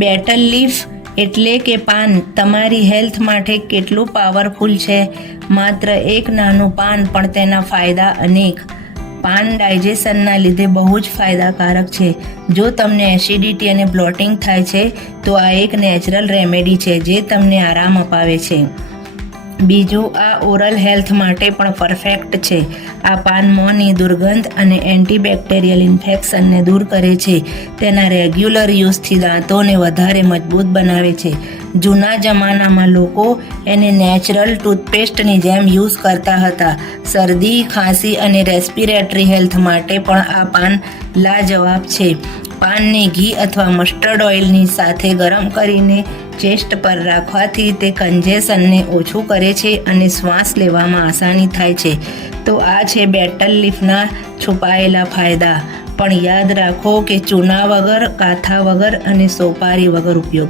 Battle leaf એટલે કે પાન તમારી હેલ્થ માટે કેટલું પાવરફુલ છે. માત્ર એક નાનું પાન પણ તેના ફાયદા અનેક. પાન ડાયજેશનના લીધે બહુ જ ફાયદાકારક છે. જો તમને એસિડિટી અને બ્લોટિંગ થાય છે તો આ એક નેચરલ રેમેડી છે જે તમને આરામ અપાવે છે. બીજું, આ ઓરલ હેલ્થ માટે પણ પરફેક્ટ છે. આ પાન મોંની દુર્ગંધ અને એન્ટીબેક્ટેરિયલ ઇન્ફેક્શનને દૂર કરે છે. તેના રેગ્યુલર યુઝથી દાંતોને વધારે મજબૂત બનાવે છે. જૂના જમાનામાં લોકો એને નેચરલ ટૂથપેસ્ટની જેમ યુઝ કરતા હતા. શરદી, ખાંસી અને રેસ્પિરેટરી હેલ્થ માટે પણ આ પાન લાજવાબ છે. પાનને ઘી અથવા મસ્ટર્ડ ઓઇલની સાથે ગરમ કરીને ચેસ્ટ પર રાખવાથી તે કન્જેશનને ઓછું કરે છે અને શ્વાસ લેવામાં આસાની થાય છે. તો આ છે બેટલ લીફના છુપાયેલા ફાયદા. પણ યાદ રાખો કે ચૂના વગર, કાથા વગર અને સોપારી વગર ઉપયોગ